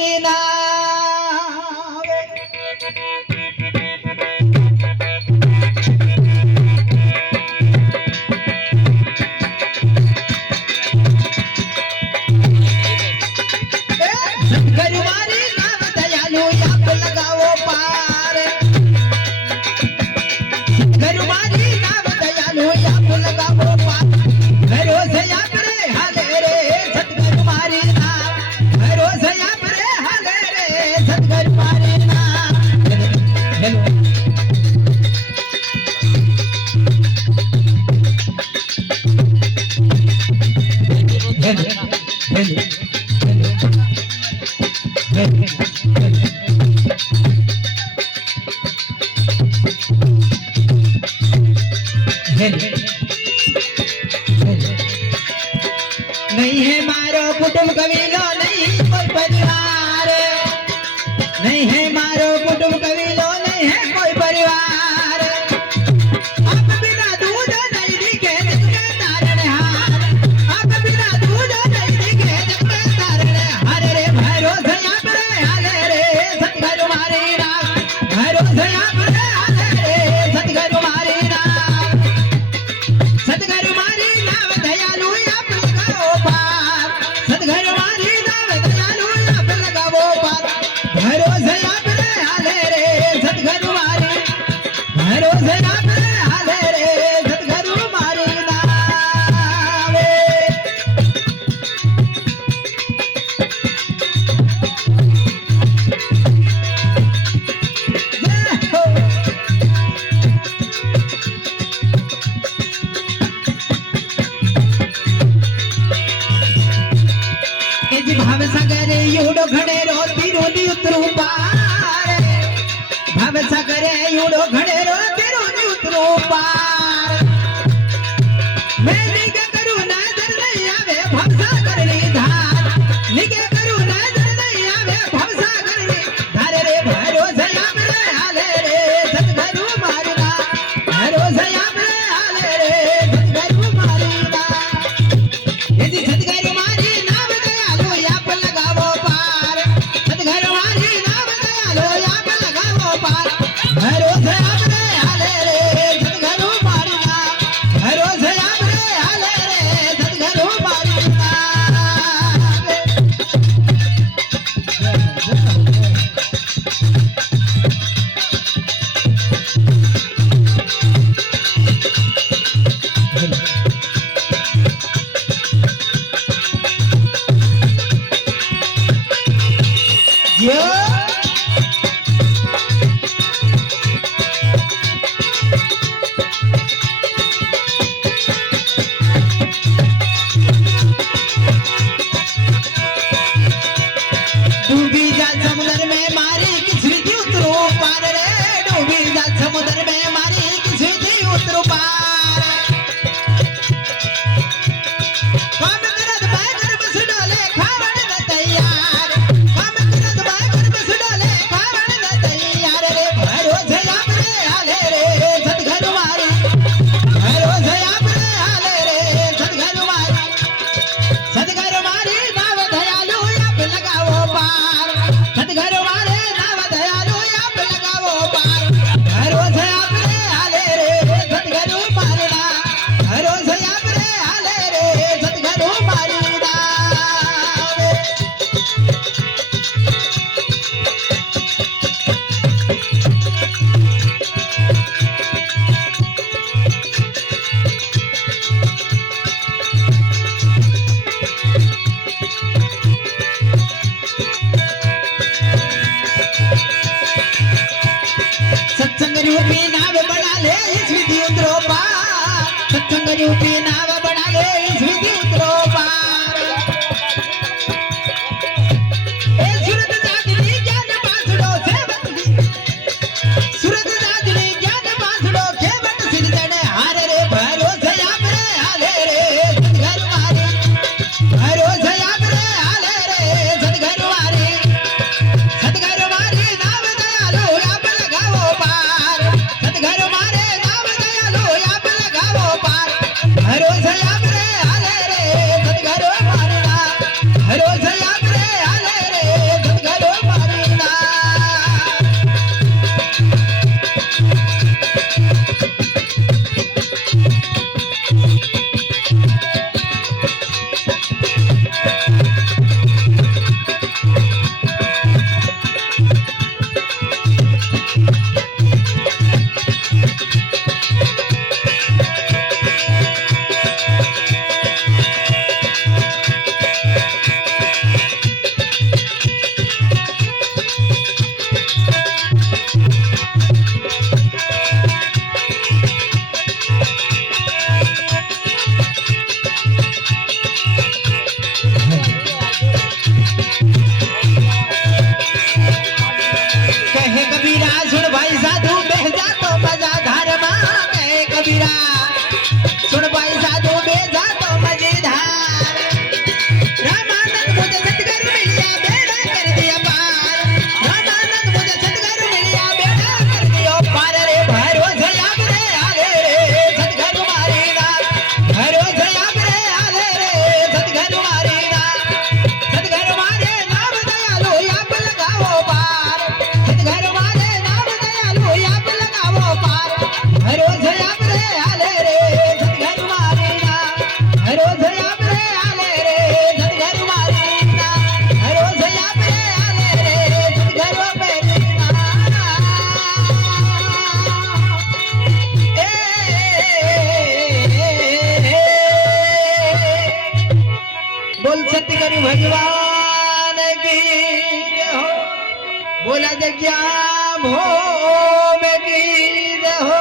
Nina. नहीं है मारो कुटुंब कभी भावसागर एवढं घडे रोती रोली उतरू पार भावसागर एवढं घडे रो Yeah. Tanto ando en el finado, pagaleis, tropa. હરો कबीरा सुन भाई साधु बेहजा तो मज़ा धर्मा माँ। कबीरा આરતી કરી ભગવાન કી હો. બોલા જગ્યા ભો મે કી હો.